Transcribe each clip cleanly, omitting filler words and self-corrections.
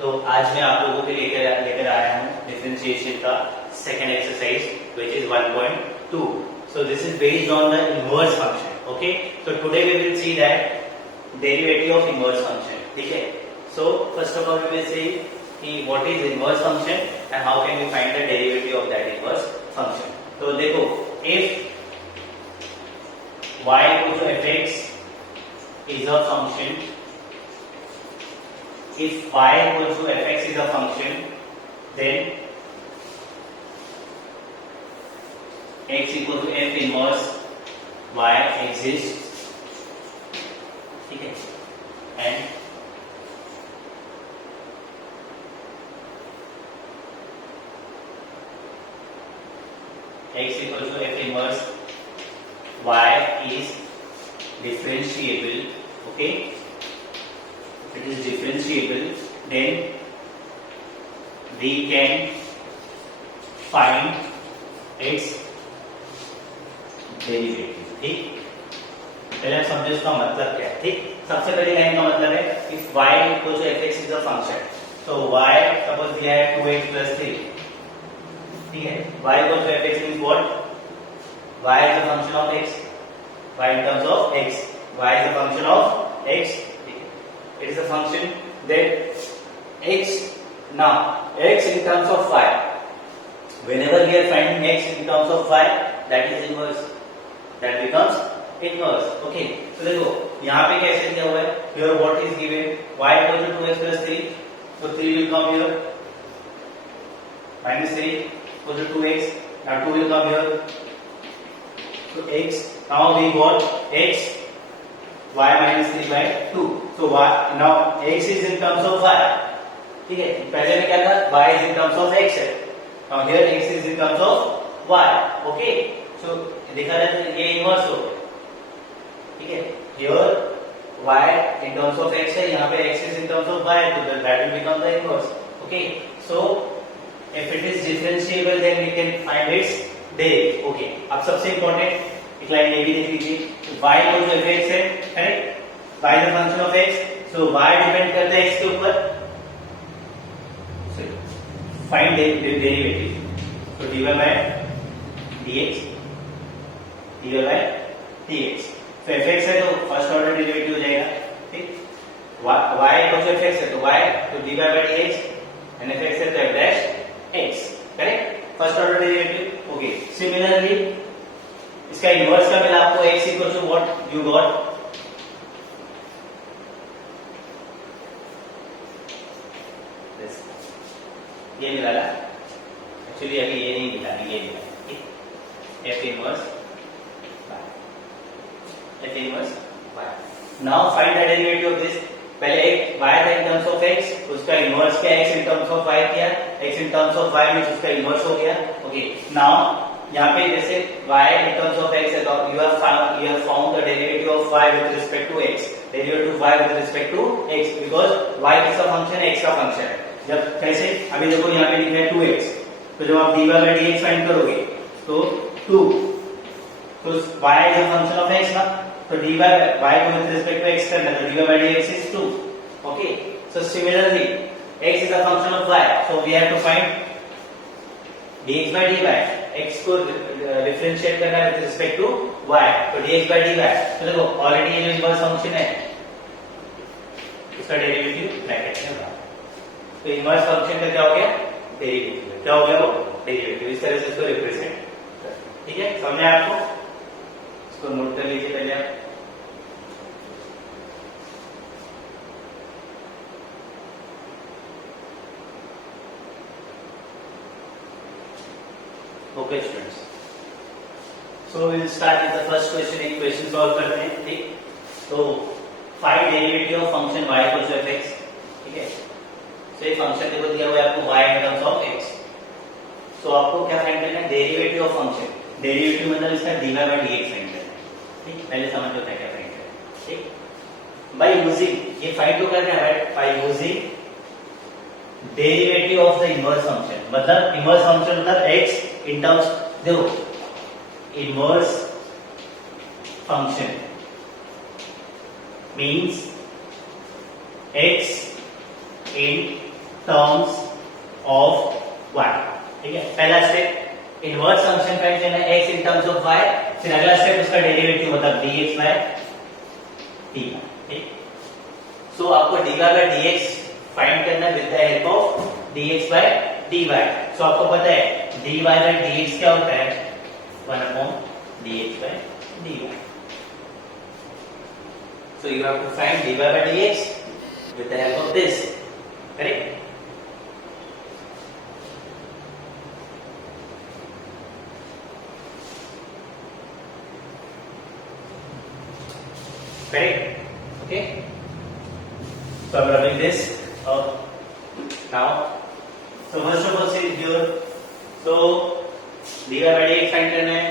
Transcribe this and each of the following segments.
तो आज मैं आप लोगों के लेकर आया हूँ डिफरेंशिएशन का second exercise which is 1.2. So this is based on the inverse function. Okay. So today we will see that derivative of inverse function. ठीक है. So first of all we will see कि what is inverse function and how can we find the derivative of that inverse function. तो देखो if y equal to fx is a function, if y equal to fx is a function, then x equal to f inverse y exists. ठीक है. And x equal to f inverse y is differentiable. Okay, if it is differentiable, then we can find its derivative. ठीक, पहले हम समझे इसका मतलब क्या है. ठीक, सबसे पहली लाइन का मतलब है if y equal to fx is a function, तो y सपोज दिया है 2x + 3. ठीक है, y equal to fx means what? y is a function of x, y in terms of x, y is a function of x. It is a function that x, now x in terms of y, whenever we are finding x in terms of y, that is inverse, that becomes inverse. Okay, तो देखो यहाँ पे कैसे दिया हुआ है, here what is given, y equal to 2x + 3, so 3 will come here, minus 3 equal to 2x, now 2 will come here, so x, now we got x, y minus 3 by 2, so y, now x is in terms of y. ठीक है, पहले में क्या था, y is in terms of x है, now here x is in terms of y. Okay, so देखा जाए तो ये इनवर्स हो गया. ठीक है, here y in terms of x है, यहाँ पे x is in terms of y, तो that will become the inverse. Okay, so if it is differentiable then we can find its derivative. Okay, अब सबसे important एक line ये भी देख लीजिए, y equal to fx है, correct? y is a function of x, so y depend करता है x के ऊपर, find derivative. So dy by dx, dy by dx. तो fx है तो फर्स्ट ऑर्डर डेरिवेटिव हो जाएगा. ठीक, y इक्वल टू fx है तो y, तो dy by dx, and fx है तो f dash x. Correct, first order derivative. Okay, similarly इसका इनवर्स का मिला आपको, x equal to what you got, ये मिला ना, एक्चुअली अभी ये नहीं मिला, ये मिला. ठीक, f inverse y. Now find the derivative of this. पहले एक y था इन टर्म्स ऑफ x, उसका इनवर्स क्या x in terms of y किया, x in terms of y means उसका इनवर्स हो गया. ओके, नाउ यहाँ पे जैसे y in terms of x है तो you have found the derivative of y with respect to x, derivative of y with respect to x, because y किसका function है, x का फंक्शन है. जब कैसे, अभी देखो यहाँ पे लिखा है 2x, तो जब आप dy by dx फाइंड करोगे तो 2, तो y is a function of x ना, तो dy by y को विद रिस्पेक्ट टू x करना, तो dy by dx is 2. Okay, so similarly x is a function of y, so we have to find dx by dy. x को differentiate करना है with respect to y, तो dx by dy. तो देखो already ये जो inverse function है इसका डेरिवेटिव ब्रैकेट में होगा, तो इनवर्स फंक्शन का क्या हो गया, डेरिवेटिव. क्या हो गया वो, डेरिवेटिव. इस तरह से इसको रिप्रेजेंट करते हैं. ठीक है, समझे आपको? इसको नोट कर लीजिए पहले आप. Okay students, so will start with the first question. एक क्वेश्चन सॉल्व करते हैं. ठीक, तो find derivative of function y equal to fx. ठीक है, तो ये फंक्शन देखो दिया हुआ है आपको y in terms of x, तो आपको क्या फाइंड करना है, डेरिवेटिव ऑफ फंक्शन. डेरिवेटिव मतलब इसका dy by dx फाइंड करना है. ठीक, पहले समझ लो क्या क्या फाइंड करना है. ठीक, बाय यूजिंग, ये फाइंड तो करना है by using derivative of the inverse function. मतलब इनवर्स फंक्शन मतलब x इन टर्म्स, देखो inverse function means x in terms of y। ठीक है, पहला स्टेप इनवर्स फंक्शन फाइंड करना है x in terms of y, फिर अगला स्टेप उसका डेरिवेटिव मतलब dx बाय dy। ठीक, सो आपको dy बाय dx फाइंड करना with the help of dx by dy। So आपको पता है dy बाय dx क्या होता है, 1 upon dx by dy। So you have to find dy by dx with the help of this, correct? Correct? Okay. So I'm rubbing this up now. So first of all, see here. So dy by dx find करना है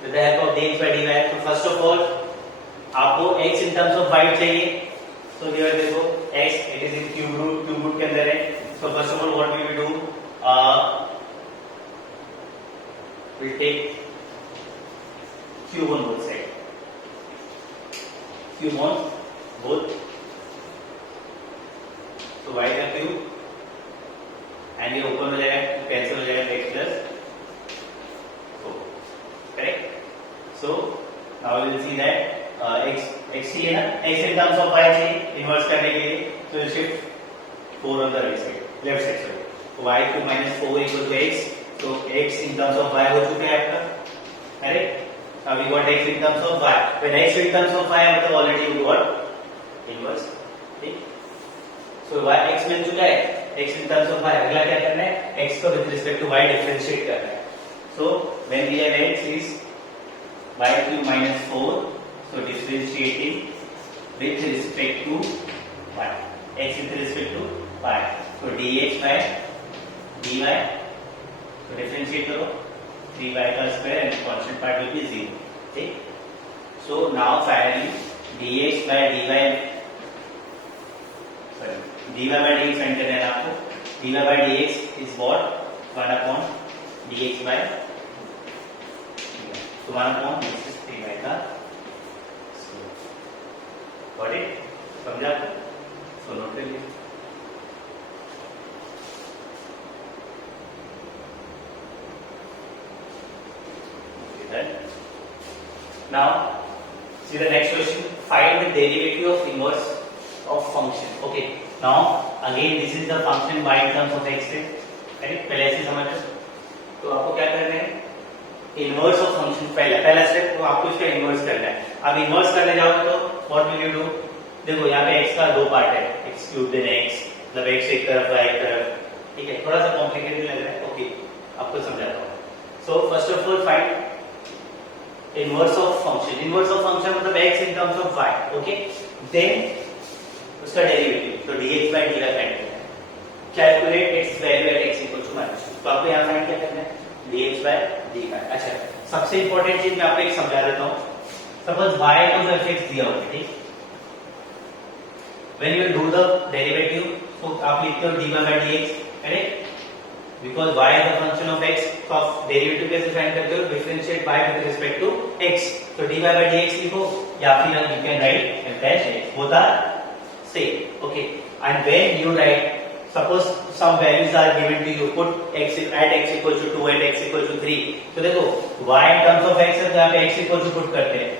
with the help of dx by dy. So first of all आपको x in terms of y चाहिए, तो here देखो x it is in cube root के अंदर है। So first of all what we will do, we'll take cube on both side, cube on both, तो y का cube and ये ऊपर में जाएगा कैंसिल हो जाएगा x plus 4, correct. So now we will see that x चाहिए ना, x in terms of y चाहिए इन्वर्स करने के लिए, तो will shift 4 on the right side, left side, sorry. y cube minus 4 equal to x, तो x in terms of y हो चुका है आपका, correct. Now we got x in terms of y. When x in terms of y मतलब already you got inverse, ठीक। So y x मिल चुका है, x in terms of y, अगला क्या करना है, x को with respect to y differentiate करना है। So when we have x is y cube minus 4, so differentiating with respect to y, x with respect to y, so dx by dy, so differentiate करो 3y का square and constant part will be 0, ठीक। So now finally dx by dy, sorry, dy by dx find करना है आपको। dy by dx is what, 1 upon dx by, so 1 upon this is 3y का, so got it, समझा? So note कर लीजिए। Now, see the next question. Find the derivative of inverse of function. Okay. Now, again, this is the function y in terms of x है, right? पहले ऐसे समझो। तो आपको क्या करना है? Inverse of function पहला स्टेप, तो आपको इसका inverse करना है। अब inverse करने जाओगे तो what will you do? देखो यहाँ पे x का दो पार्ट है, x cube then x, मतलब x एक तरफ y एक तरफ, ठीक है? थोड़ा सा कॉम्प्लिकेटेड लग रहा है, ओके, आपको समझाता हूँ। So first of all, find inverse of function. Inverse of function मतलब x in terms of y, okay. Then उसका डेरिवेटिव, तो dx by dy फाइंड करना है। Calculate x value at x equal to minus, तो आपको यहाँ find क्या करना है, dx by dy। अच्छा, सबसे इंपॉर्टेंट चीज मैं आपको एक समझा देता हूँ। सपोज y का जो fx दिया होगा, ठीक, when you do the derivative, तो आप लिखते हो dy by dx, correct, because y is a function of x, तो आप डेरिवेटिव कैसे फाइंड करते हो, differentiate y with respect to x, तो dy by dx लिखो, या फिर you can write f dash x, both are same, okay। And when you write, suppose some values are given to you, put x at x equal to 2 at x equal to 3, तो देखो y in terms of x है, तो यहाँ पे x equal to put करते हैं,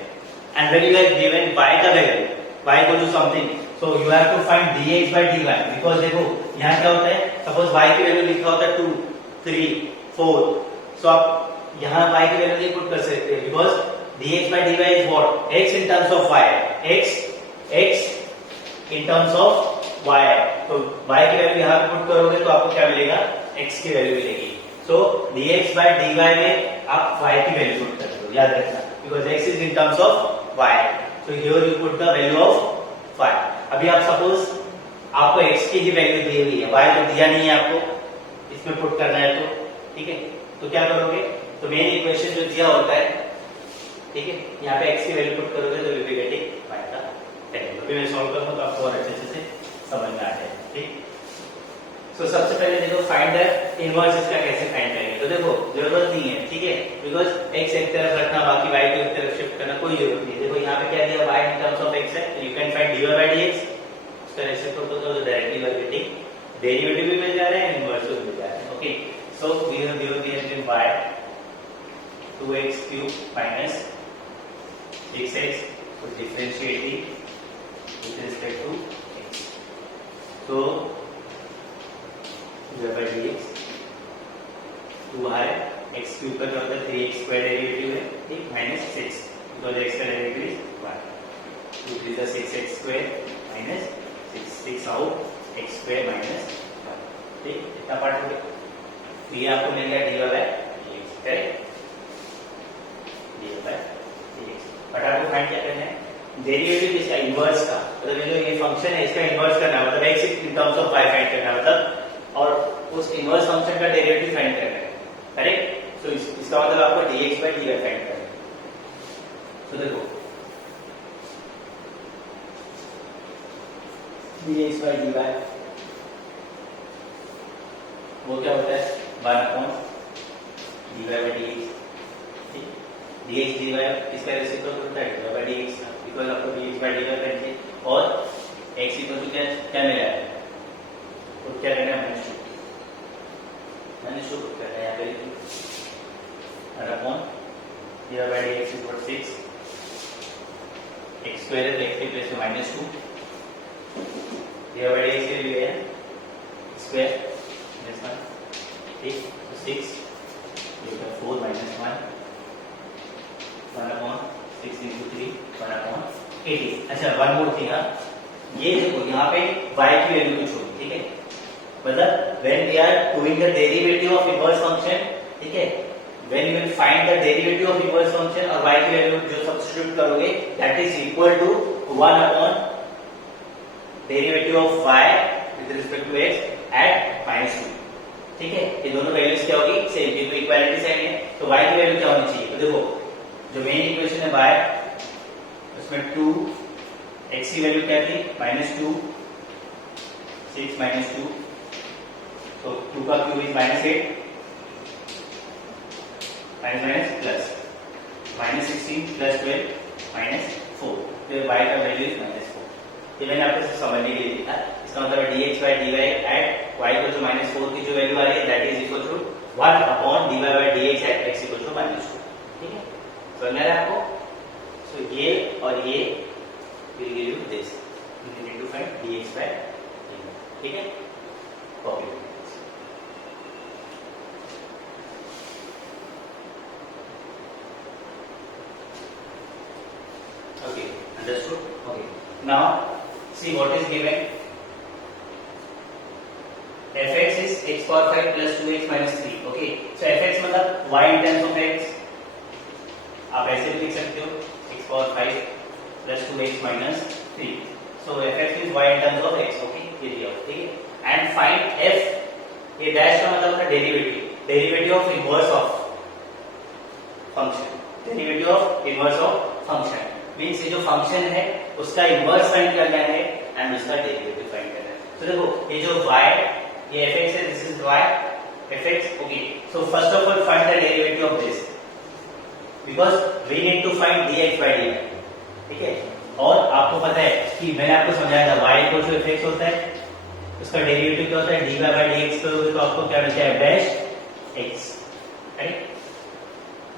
and when you have given y का value, y equal to something, so you have to find dx by dy, because देखो यहाँ क्या होता है, सपोज y की वैल्यू लिखा होता है 2, 3, 4, सो आप यहाँ y की वैल्यू नहीं पुट कर सकते, because dx by dy is what, x in terms of y, x in terms of y, तो y की वैल्यू यहाँ पुट करोगे तो आपको क्या मिलेगा, x की वैल्यू मिलेगी। सो dx by dy में आप y की वैल्यू पुट करते हो, याद रखना, because x is in terms of y, so here you put the value of y। अभी आप सपोज आपको x की ही वैल्यू दी हुई है, y तो दिया नहीं है आपको, इसमें पुट करना है, तो ठीक है, तो क्या करोगे, तो मेन इक्वेशन जो दिया होता है, ठीक है, यहाँ पे x की वैल्यू पुट करोगे तो विल बी गेटिंग y का वैल्यू। अभी मैं सॉल्व करूंगा तो आपको और अच्छे से समझ में आ जाएगा, ठीक। सो सबसे पहले देखो फाइंड द इनवर्स, इसका कैसे फाइंड करेंगे, तो देखो जरूरत नहीं है, ठीक है, बिकॉज x एक तरफ रखना, बाकी y को एक तरफ शिफ्ट करना, कोई जरूरत नहीं है। देखो यहाँ पे क्या दिया, y in terms of x है, you can find dy by dx, इसका रेसिप्रोकल तो directly you are getting derivative भी मिल जा रहे हैं, इनवर्स भी मिल जा रहे हैं. Okay, so we have given y 2x cube minus 6x to differentiate with respect to x. So by dx 2y x cube का क्या होता है 3x स्क्वायर डेरिवेटिव है, ठीक, minus 6 because x का derivative is 1. So this is the 6x square minus 6 out x square minus 1. ठीक, इतना part हो गया. तो ये आपको मिल गया dy by dx, correct, dy by dx. But आपको फाइंड क्या करना है, डेरिवेटिव इसका इनवर्स का, मतलब ये जो ये फंक्शन है इसका इनवर्स करना है, मतलब x in terms of y find करना है, मतलब और उस इनवर्स फंक्शन का डेरिवेटिव फाइंड करना है, करेक्ट. सो इसका मतलब आपको dx by dy फाइंड करना है. तो देखो dx by dy वो क्या होता है 1 upon dy by dx. dx dy इसका रेसिप्रोकल होता है dy by dx का, बिकॉज़ आपको dx by dy करना है और x इक्वल टू क्या मिला है, तो क्या करना है माइनस 2 करना है यहाँ पे, और upon dy by dx is what 6 x square है, x के प्लेस में माइनस 2 dy by dx के लिए है स्क्वायर प्लस 1, ठीक, तो 6 4 minus 1 1 6 into 3 1 upon 18. अच्छा, वन मोर थिंग, ये देखो यहाँ पे y की वैल्यू को छोड़ो, ठीक है, मतलब when we are doing the derivative of inverse function, ठीक है, when you will find the derivative of inverse function और y की वैल्यू जो सब्स्टिट्यूट करोगे that is equal to 1 upon derivative of y with respect to x at minus 2. ठीक है, ये दोनों वैल्यूज क्या होगी सेम, क्योंकि इक्वालिटी सेम है, तो y की वैल्यू क्या होनी चाहिए, तो देखो जो मेन इक्वेशन है y, उसमें 2 x की वैल्यू क्या थी -2 6 -2, तो 2 का cube is -8 minus plus -16 plus 12 -4, तो y का वैल्यू इज -4. ये मैंने आपको समझने के लिए दिखा. इसका मतलब dx by dy at y को जो -4 की जो वैल्यू आ रही है that is equal to 1 upon dy by dx at x equal to -2. ठीक है, समझ में आ रहा है आपको. सो ये और ये will give you this, you need to find dx by dy. ठीक है, copy. Okay, understood? Okay. Now see what is given. fx is x power 5 plus 2x minus 3. Okay, so fx मतलब y in terms of x. आप ऐसे भी लिख सकते हो x power 5 plus 2x minus 3. So fx is y in terms of x. Okay, ये दिया हुआ, ठीक है. And find f. ये डैश का मतलब है derivative. Derivative of inverse of function. Derivative of inverse of function means ये जो फंक्शन है उसका इनवर्स फाइंड करना है एंड उसका डेरिवेटिव फाइंड करना है. तो देखो ये जो y, ये fx है, this is y fx. Okay, so first of all find the derivative of this because we need to find dx by dy. ठीक है, और आपको पता है कि मैंने आपको समझाया था y इक्वल टू fx होता है, उसका डेरिवेटिव क्या होता है dy by dx करोगे तो आपको क्या मिलता है dash x. Right,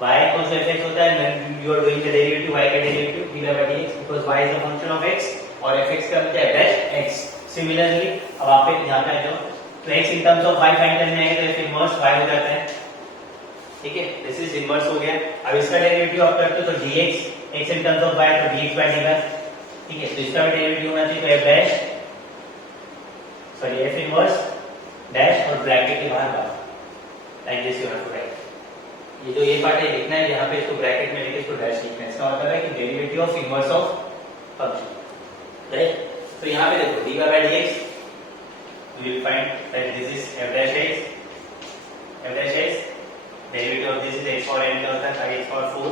y equals to fx होता है when you are doing the derivative y का derivative dy by dx because y is a function of x और fx का क्या है dash x. सिमिलरली अब आप यहाँ पे जो तो x in terms of y find करने आएंगे तो इसका इनवर्स y हो जाता है. ठीक है, दिस इज इनवर्स हो गया. अब इसका डेरिवेटिव आप करते हो तो dx x in terms of y तो dx by dy. ठीक है, तो इसका भी डेरिवेटिव होना चाहिए तो f dash sorry f inverse dash और ब्रैकेट के बाहर like this you have to write. ये जो ये पार्ट है लिखना है, यहाँ पे इसको ब्रैकेट में लेके इसको डैश लिखना है. इसका मतलब है कि derivative of inverse of function. Right, तो यहाँ पे देखो dy by dx we will find that this is f dash x. Derivative of this is x power n का होता है x power 4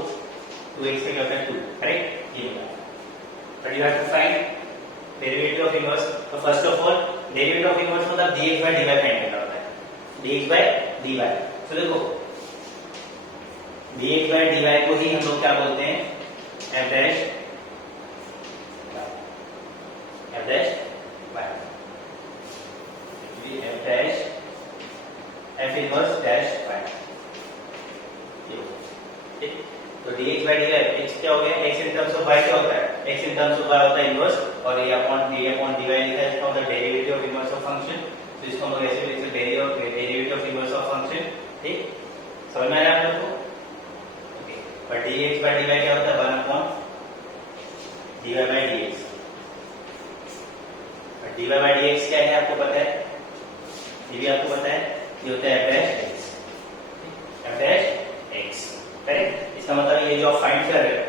2x का क्या होता है 2. करेक्ट, ये होगा. But you have to find derivative of inverse. तो first of all derivative of inverse मतलब dx by dy फाइंड करना होता है. dx by dy. तो देखो dx by dy को ही हम लोग क्या बोलते हैं f dash y. F dash F inverse dash Y. तो dx by dy x क्या हो गया, x in terms of y क्या होता है, x in terms of y होता है इनवर्स, और ये अपॉन dy लिखा है, इसका मतलब derivative of inverse of function. तो इसको हम लोग ऐसे लिख सकते हैं derivative of inverse of function. ठीक, समझ में आया आप लोग को? ओके, पर dx by dy क्या होता है, 1 अपॉन dy by dx। और dy by dx क्या है आपको पता है, ये भी आपको पता है, ये होता है f dash x, f dash x, correct. इसका मतलब ये जो आप फाइंड कर रहे हो,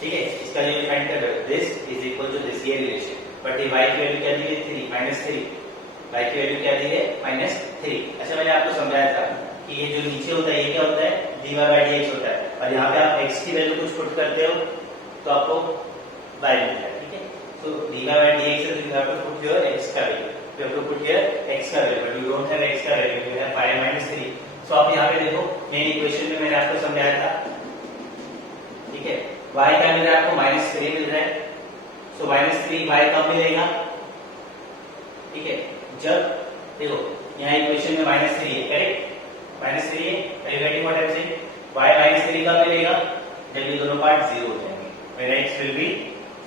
ठीक है, इसका जो फाइंड कर रहे हो, this is equal to this, ये रिलेशन। बट ये y की वैल्यू क्या दी है, 3 -3, y की वैल्यू क्या दी है, -3। अच्छा, मैंने आपको समझाया था कि ये जो नीचे होता है ये क्या होता है, dy by dx होता है, और यहाँ पे आप x की वैल्यू कुछ पुट करते हो तो आपको y मिलता है। ठीक है, तो dy by dx is you have to put your x का value, you have to put your x का value, but you don't have x का वैल्यू, you have 5 -3। सो आप यहाँ पे देखो, मेन इक्वेशन में मैंने आपको समझाया था, ठीक है, y क्या मिल रहा है आपको, -3 मिल रहा है। सो -3 y कब मिलेगा, ठीक है, जब देखो यहाँ इक्वेशन में -3 है, करेक्ट, -3 है, derivative what I am saying, y -3 कब मिलेगा, जब ये दोनों पार्ट 0 हो जाएंगे, when x will be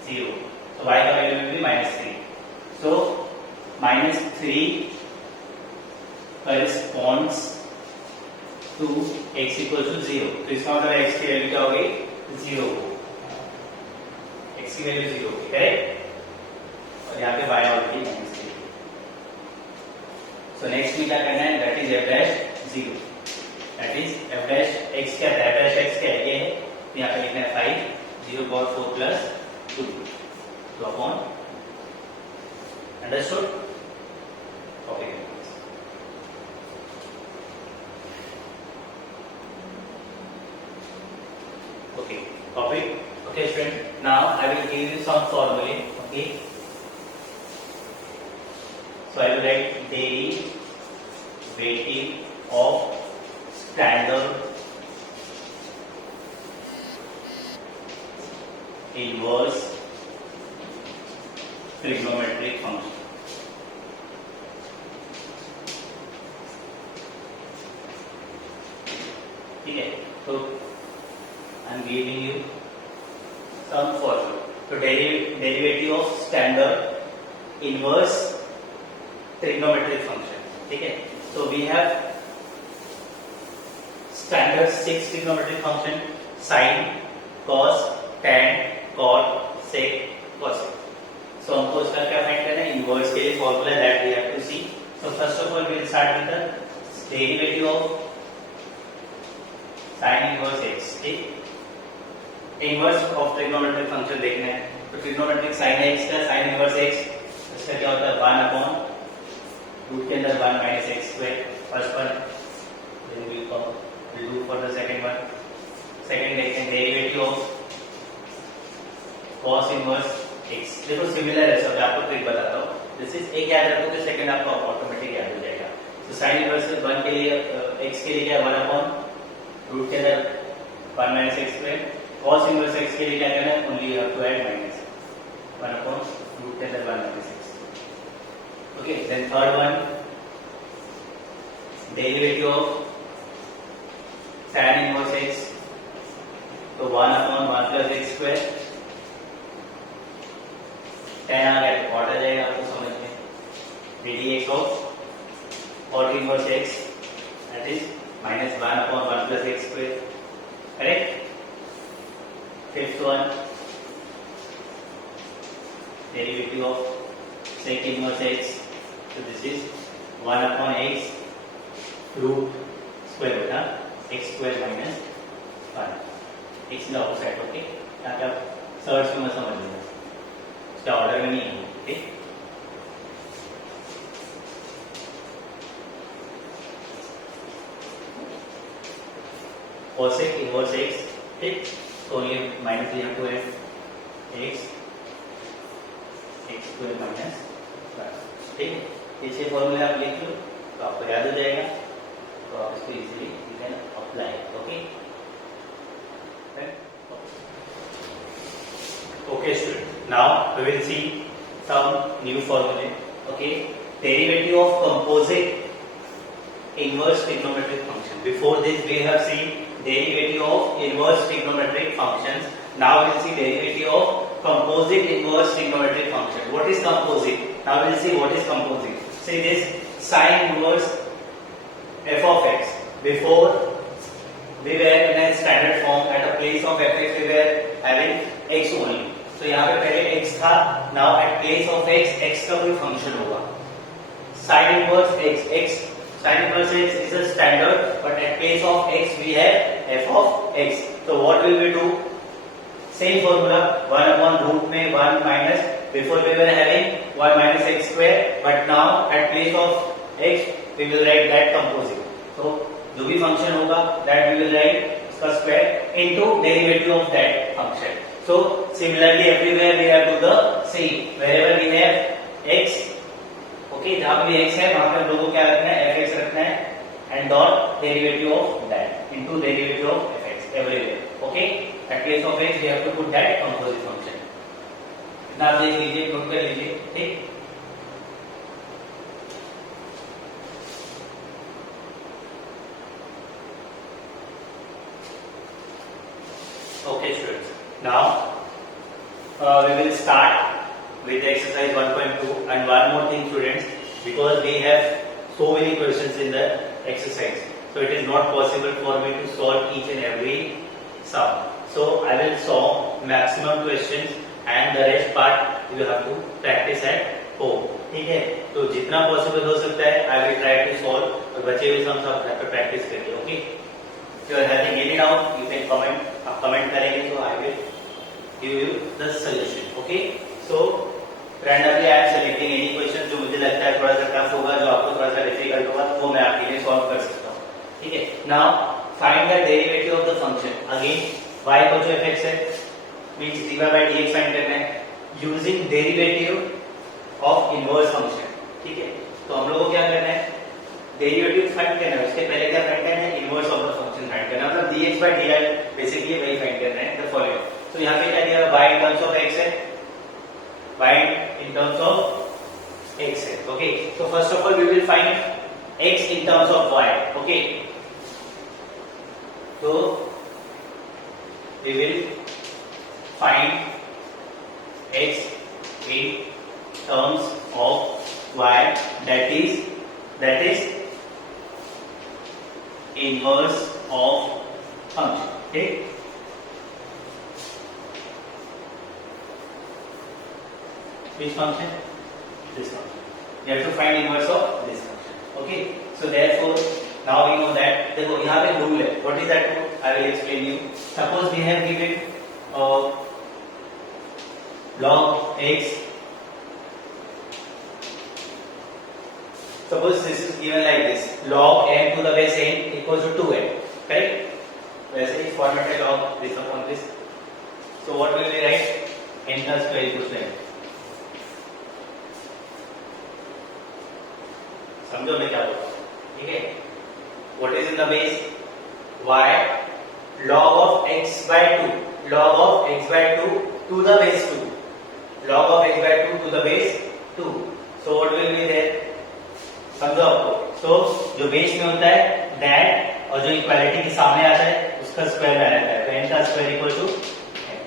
0, तो y का value will be -3। So -3 corresponds to x equal to 0, तो इसका मतलब x की वैल्यू क्या होगी, 0, x की वैल्यू 0 होगी, करेक्ट, और यहाँ पे y ऑलरेडी -3। सो नेक्स्ट में क्या करना है, that is f dash 0, that is f dash x क्या है, f डैश x क्या है, ये है, तो यहाँ पे लिखना है 5 0 power 4 plus 2, तो upon, understood, okay. Okay, topic. Okay, friend. Now I will give you some formulae. Okay. So I will write derivative of standard inverse trigonometric function. ठीक है, तो I'm giving you some formula. So derivative of standard inverse trigonometric function. ठीक है, so we have standard 6 trigonometric function: sin, cos, tan, cot, sec, cosec. So हमको इसका क्या find करना है, इनवर्स के लिए formula that we have to see. So first of all we will start with the derivative of sin inverse x। ठीक, inverse of trigonometric function देखना है, तो ट्रिग्नोमेट्रिक sin x का sin इनवर्स x, इसका क्या होता है, 1 अपॉन रूट के अंदर 1 minus x square, first one, then we'll do for the second one। Second देखते हैं derivative of cos inverse x। देखो सिमिलर है सब, आपको ट्रिक बताता हूँ, दिस इज एक याद रखो तो सेकंड आपको ऑटोमेटिक याद हो जाएगा। तो sin इनवर्स 1 के लिए x के लिए क्या, 1 अपॉन रूट के अंदर 1 minus x square, cos inverse x के लिए क्या करना है, only you have to add minus 1 upon root के अंदर 1 minus x। Okay, then third one, derivative of tan inverse x, तो 1 upon 1 plus x square, tan आ गया तो कॉट आ जाएगा, आपको समझ में, dx of cot inverse x that is minus 1 upon 1 plus x square, correct. Fifth one, derivative of sec inverse x, so this is 1 upon x root square होगा x square minus 1, x in the opposite, okay, ताकि आप search में मत समझ लेना, इसका order में नहीं है, ठीक। cosec इनवर्स x, ठीक, तो ये माइनस लिया टू है x स्क्वायर माइनस 1, ठीक है। ये 6 फॉर्मूले आप लिख लो तो आपको याद हो जाएगा, तो आप इसको easily you can apply, okay. Okay student, now we will see some new formulae, okay। Derivative of composite inverse trigonometric function. Before this we have seen derivative of inverse trigonometric functions. Now we will see derivative of composite inverse trigonometric function. What is composite? Now we will see what is composite. See this sine inverse f of x. Before we were in a standard form, at a place of fx we were having x only. So यहाँ पे पहले x था. Now at place of x, x का कोई function होगा. Sin inverse x, sin inverse x is a standard, but at place of x we have f of x. So what will we do? Same formula, 1 upon root में 1 minus. Before we were having 1 minus x square, but now at place of x we will write that composite. So जो भी function होगा, that we will write उसका square into derivative of that function. So similarly everywhere we have to do the same. Wherever we have x, okay, जहाँ पे भी x है वहाँ पे हम लोगों को क्या रखना है, fx रखना है, and dot derivative of that into derivative of fx everywhere. Okay, at place of x we have to put that composite function. इतना आप देख लीजिए, नोट कर लीजिए, ठीक. Okay, students. Now we will start with exercise 1.2, and one more thing, students, because we have so many questions in the exercise, so it is not possible for me to solve each and every sum. So I will solve maximum questions, and the rest part you have to practice at home. ठीक है? तो जितना possible हो सकता है I will try to solve, और बचे हुए sums आप घर पे practice करिए. Okay? If you are having any doubt, you can comment. आप comment करेंगे तो I will give you the solution. Okay? So randomly I am selecting any question जो मुझे लगता है थोड़ा सा टफ होगा, जो आपको थोड़ा सा डिफिकल्ट होगा, वो मैं आपके लिए सॉल्व कर सकता हूँ. ठीक है? Now find the derivative of the function. Again y equal to fx है, means dy by dx find करना है using derivative of inverse function. ठीक है? तो हम लोगों को क्या करना है, डेरिवेटिव फाइंड करना है. उसके पहले क्या फाइंड करना है, inverse of the function find करना है. मतलब dx by dy बेसिकली वही फाइंड करना है. The following. तो यहाँ पे क्या दिया है, y in terms of x है, y in terms of x है. Okay, so first of all we will find x in terms of y. Okay, तो we will find x in terms of y, that is inverse of function. ठीक. Which function? This function. You have to find inverse of this function. Okay. So therefore, now we know that. देखो यहाँ पे rule है. What is that rule? I will explain you. Suppose we have given log x. Suppose this is given like this. Log n to the base n equals to 2n. Correct? वैसे ही format है log this upon this. So what will we write? N का square equals to n. समझो मैं क्या बोल रहा हूँ. ठीक है? What is in the base? Y log of x by 2. Log of x by 2 to the base 2. Log of x by 2 to the base 2. So what will be there? समझो आपको. So जो बेस में होता है that, और जो equality के सामने आता है उसका स्क्वायर में रहता है. तो n का स्क्वायर इक्वल टू n.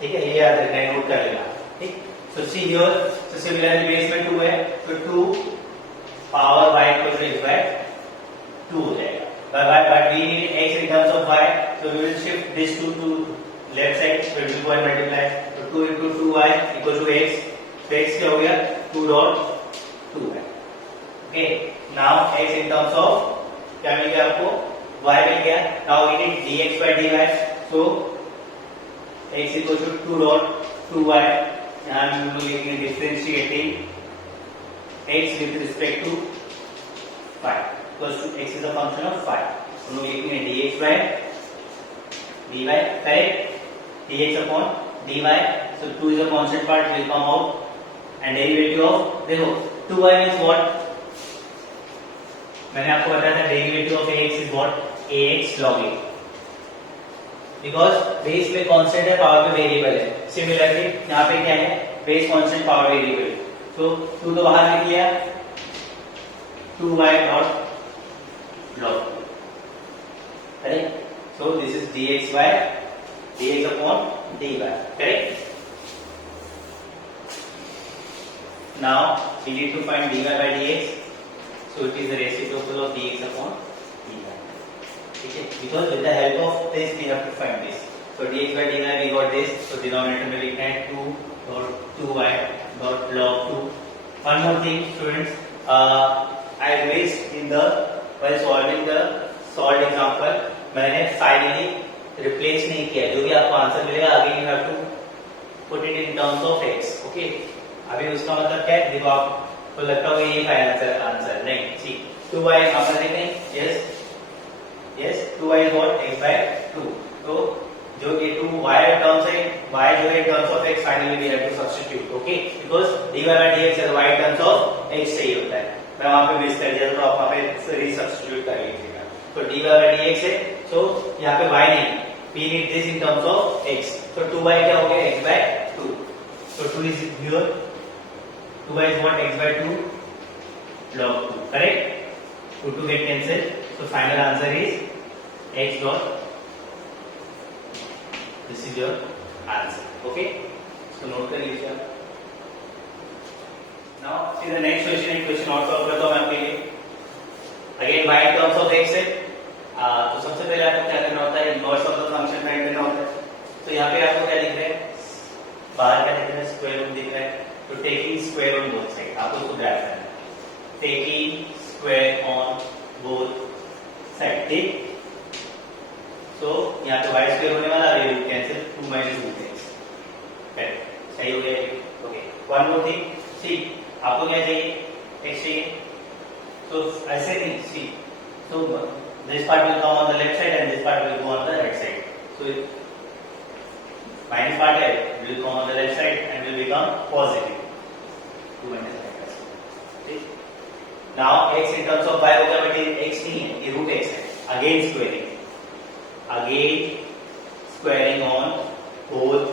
ठीक है? ये याद रखना है, नोट कर लेना. ठीक. So see here, so similarly base में 2 है, तो 2 power y equal to x by 2 हो जाएगा. But we need x in terms of y, so we will shift this 2 to left side, so it will go and multiply. So 2 into 2y equal to x. So x क्या हो गया? 2 dot 2y. Okay. Now x in terms of क्या मिल गया आपको? y मिल गया. Now we need dx by dy. So x equal to 2 dot 2y. यहाँ हम लोग लिखेंगे differentiating x with respect to phi. Because x is a function of phi. हम लोग लिखेंगे dx by dy. Correct? dx upon dy. So 2 is a constant part, will come out, and derivative of, देखो 2y means what? मैंने आपको बताया था derivative of ax is what? ax log a. Because base में constant है, power में variable है. Similarly यहाँ पे क्या है? Base constant, power variable. तो 2 तो बाहर निकल गया, 2y dot correct? So this is dx by dx upon dy, correct? Now we need to find dy by dx, so it is the reciprocal of dx upon dy. Okay, because with the help of this we have to find this. So dx by dy we got this, so denominator में लिखना है 2 dot 2y dot log 2. One more thing students, I missed in the while solving the solved example, मैंने finally replace नहीं किया. जो भी आपको answer मिलेगा again you have to put it in terms of x. Okay, अभी उसका मतलब क्या है, देखो आपको लगता होगा ये फाइनल आंसर नहीं. सी 2y यहाँ पर देखें, yes 2y is what x by 2. तो जो ये 2y टर्म्स है, y जो है terms of x, finally we have to substitute. Okay, because dy by dx is y terms of x सही होता है. मैं वहां पे मिस कर दिया, तो आप वहां पे री सब्स्टिट्यूट कर लीजिएगा. तो dy by dx है, so यहाँ पे y नहीं, we need this in terms of x. so 2y क्या हो गया, x by 2. so 2 is here, 2y is what, x by 2 log 2, correct? 2 get cancelled, so final answer is x dot. This is your answer. Okay, so note कर लीजिए आप. Now see the next question. एक question और solve करता हूं मैं आपके लिए. Again y in terms of x है, तो सबसे पहले आपको क्या करना होता है, inverse of the function find करना होता है. तो यहाँ पे आपको क्या लिख रहा है, बाहर क्या लिख रहा है, स्क्वायर रूट दिख रहा है. तो taking square on both side, आपको उसको ग्रैब करना है. Taking square on both side, ठीक. तो यहाँ पे y स्क्वायर होने वाला, ये root cancel, 2 minus root x, correct, सही हो गया. Okay, one more thing, see आपको क्या चाहिए, x चाहिए. तो ऐसे नहीं, see so this part will come on the left side and this part will go on the right side. So minus part will come on the left side and will become positive. 2 minus x. ठीक. Now x in terms of y होगा, but ये x नहीं है, ये root x है. Again squaring. on both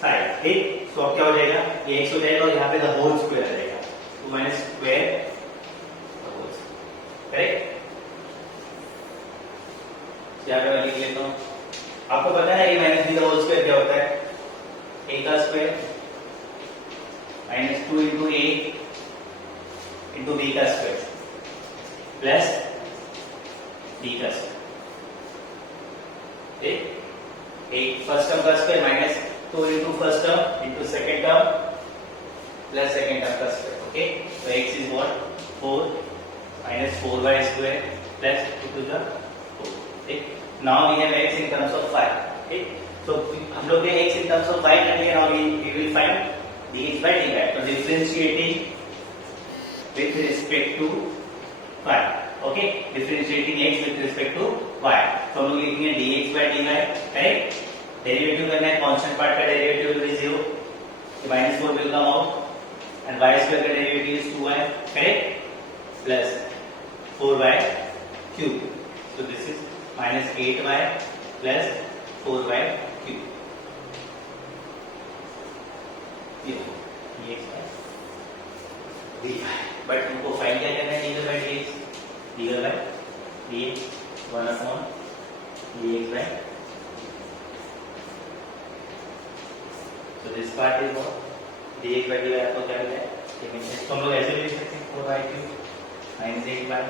sides. ठीक. तो अब क्या हो जाएगा, ये x हो जाएगा और यहाँ पे the whole square आ जाएगा. 2 minus square the whole square. Correct. यहाँ पे मैं लिख लेता हूँ. आपको पता है a minus b the whole square क्या होता है, a का square minus 2 into a into b का स्क्वायर प्लस b का स्क्वायर. एक फर्स्ट टर्म का square minus 2 into first term into second term plus second term का square. Okay, so x is what, 4 minus 4y square plus 2 to the 4. ठीक. Now we have x in terms of 5. ठीक. So हम लोग ने x in terms of 5 कर लिया. Now we will find dx by dy. So differentiating with respect to 5. Okay, differentiating x with respect to y. तो हम लोग लिखेंगे dx by dy, correct. Derivative करना है, कांस्टेंट पार्ट का derivative will be 0, minus 4 will come out and y square का derivative is 2y, correct, plus 4y cube. So this is minus 8y plus 4y cube. dx by dy. But हमको find क्या करना है, dy by dx. dy by dx 1 upon dx by. So this part is what, dx by dy आपको क्या मिला है, तो हम लोग ऐसे भी लिख सकते हैं 4y cube minus 8y.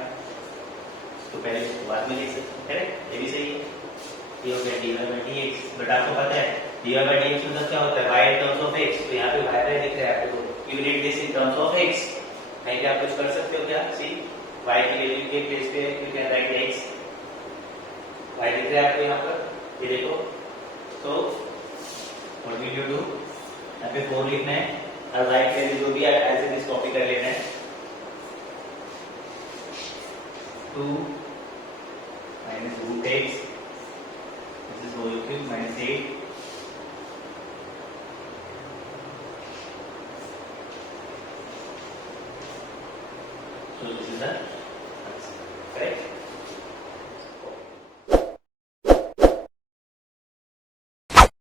तो पहले बाद में लिख सकते हैं, करेक्ट, ये भी सही है. ये हो गया dy by dx. बट आपको पता है dy by dx मतलब क्या होता है, y in terms of x. तो यहाँ पे y दिख रहा है आपको, you need this in terms of x. नहीं क्या आप कुछ कर सकते हो क्या, सी y की वैल्यू के प्लेस पे you can write x. y दिख रहा है आपको यहाँ पर, ये देखो. तो what will you do, यहाँ पे 4 लिखना है और y की वैल्यू जो भी है ऐसे इस कॉपी कर लेना है. 2 minus root x, this is whole cube, minus 8. So this is the